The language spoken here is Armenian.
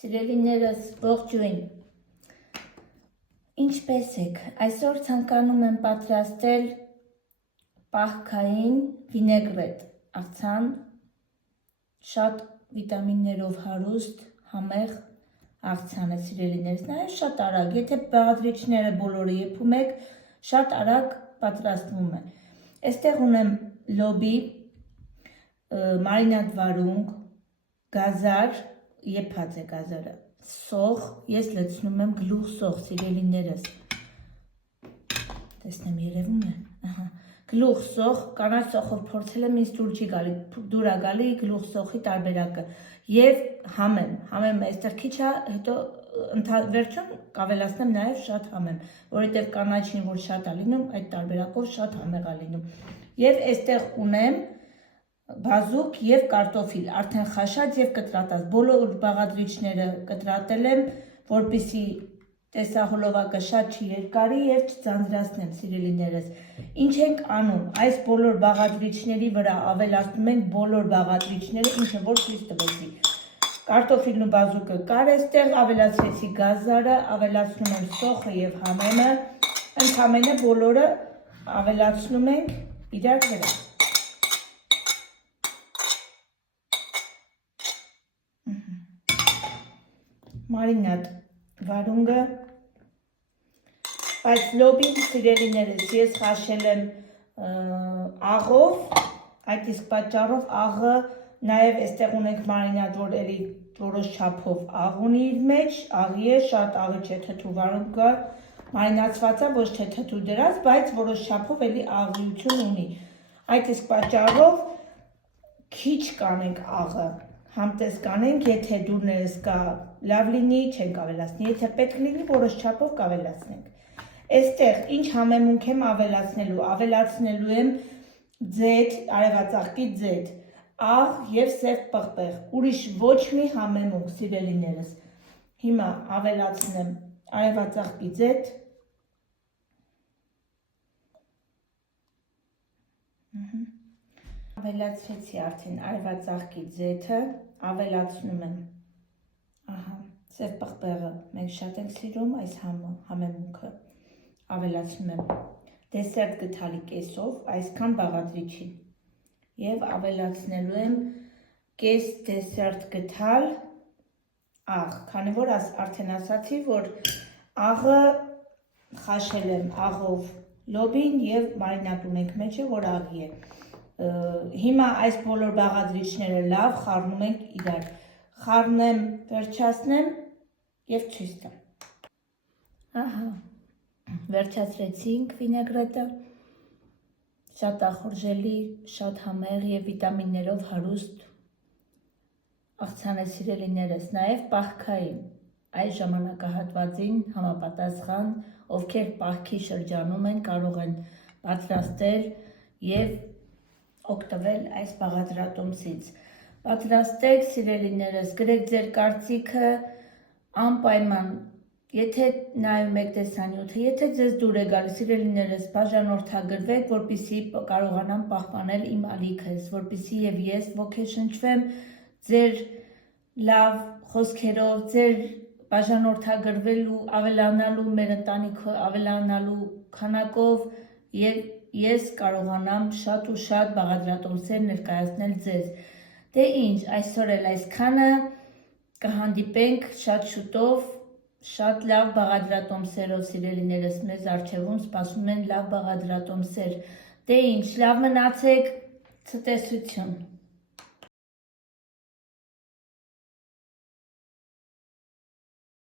Սիրելիներս, ողջույն։ Ինչպե՞ս եք։ Այսօր ցանկանում եմ պատրաստել պահքային վինեգրետ, աղցան, շատ վիտամիններով հարուստ, համեղ աղցան է, սիրելիներս, նաև շատ արագ, եթե բաղադրիչները բոլորը եփում եք, շատ արագ պատրաստվում է։ Այստեղ ունեմ լոբի, մարինադ վարունգ, գազար, եփած է գազարը, սոխ, ես լցնում եմ գլուխ սոխ, սիրելիներս, տեսնեմ երևում է, գլուխ սոխ, կանաչ սոխով փորձել եմ, ինձ դուր ա գալի գլուխ սոխի տարբերակը և համեմ, այստեղ քիչ է, հետո վերջում կավելացնեմ նաև շատ համեմ, որովհետև կանաչին, որ շատ է լինում, այդ տարբերակով շատ համեղ է լինում և այստեղ ունեմ բազուկ և կարտոֆիլ, արդեն խաշած և կտրատած, բոլոր բաղադրիչները կտրատել եմ, որպեսզի տեսահոլովակը շատ չի երկարի և չձանձրացնեմ, սիրելիներս։ Ինչ ենք անում, այս բոլոր բաղադրիչների վրա ավելացնում ենք բոլոր բաղադրիչները, ինչը որ ցույց տվեցի։ Կարտոֆիլն ու բազուկը կար այստեղ, ավելացրեցի գազարը, ավելացնում եմ սոխը և համեմը, ընդամենը բոլորը ավելացնում ենք իրար վրա։ Մարինադ վարունգը, բայց լոբին, սիրելիներս, ես խաշել եմ աղով, այդ իսկ պատճառով աղը, նաև այստեղ ունենք մարինադ, որ էլի որոշ չափով աղ ունի իր մեջ, աղի է, շատ աղի չէ, թթու վարունգը, մարինացված է, ոչ թե թթու դրած, բայց որոշ չափով էլի աղիություն ունի։ Այդ իսկ պատճառով քիչ կանենք աղը, համտես կանենք, եթե դուրներս կա լավ լինի, չենք ավելացնի, եթե պետք լինի, որոշ չափով կավելացնենք։ Այստեղ ինչ համեմունք եմ ավելացնելու եմ ձեթ, արևածաղկի ձեթ, աղ և սև պղպեղ, ուրիշ ոչ մի համեմունք, սիրելիներս։ Հիմա ավելացնեմ արևածաղկի ձեթ, ավելացրեցի արդեն արևածաղկի ձեթը, ավելացնում եմ սև պղպեղը, մենք շատ ենք սիրում այս համեմունքը, ավելացնում եմ դեսերտ գթալի կեսով, այսքան բաղադրիչին և ավելացնելու եմ կես դեսերտ գթալ աղ, քանի որ արդեն ասացի, որ աղը խաշել եմ աղով լոբին և մարինադ ունենք մեջը, որ աղի է։ Հիմա այս բոլոր բաղադրիչները լավ խառնում ենք իրար, խառնեմ, վերջացնեմ և ցույց տամ։ Վերջացրեցինք վինեգրետը, շատ ախորժելի, շատ համեղ և վիտամիններով հարուստ աղցան է, սիրելիներս, նաև պահքային, այս ժամանակահատվածին համապատասխան, ովքեր պահքի շրջանում են, կարող են պատրաստել և օգտվել այս բաղադրատոմսից։ Պատրաստեք, սիրելիներս, գրեք ձեր կարծիքը, անպայման, եթե նայում եք տեսանյութը, եթե ձեզ դուր է գալիս, սիրելիներս, բաժանորդագրվեք, որպեսզի կարողանամ պահպանել իմ ալիքս, որպեսզի և ես ոգեշնչվեմ ձեր լավ խոսքերով, ձեր բաժանորդագրվելու, ավելանալու, մեր ընտանիքը ավելանալու քանակով և ես կարողանամ շատ ու շատ բաղադրատոմսեր ներկայացնել ձեզ։ Դե ինչ, այսօր էլ այսքանը, կհանդիպենք շատ շուտով, շատ լավ բաղադրատոմսերով, սիրելիներս, մեզ առջևում սպասում են լավ բաղադրատոմսեր։ Դե ինչ, լավ մնացեք, ցտեսություն։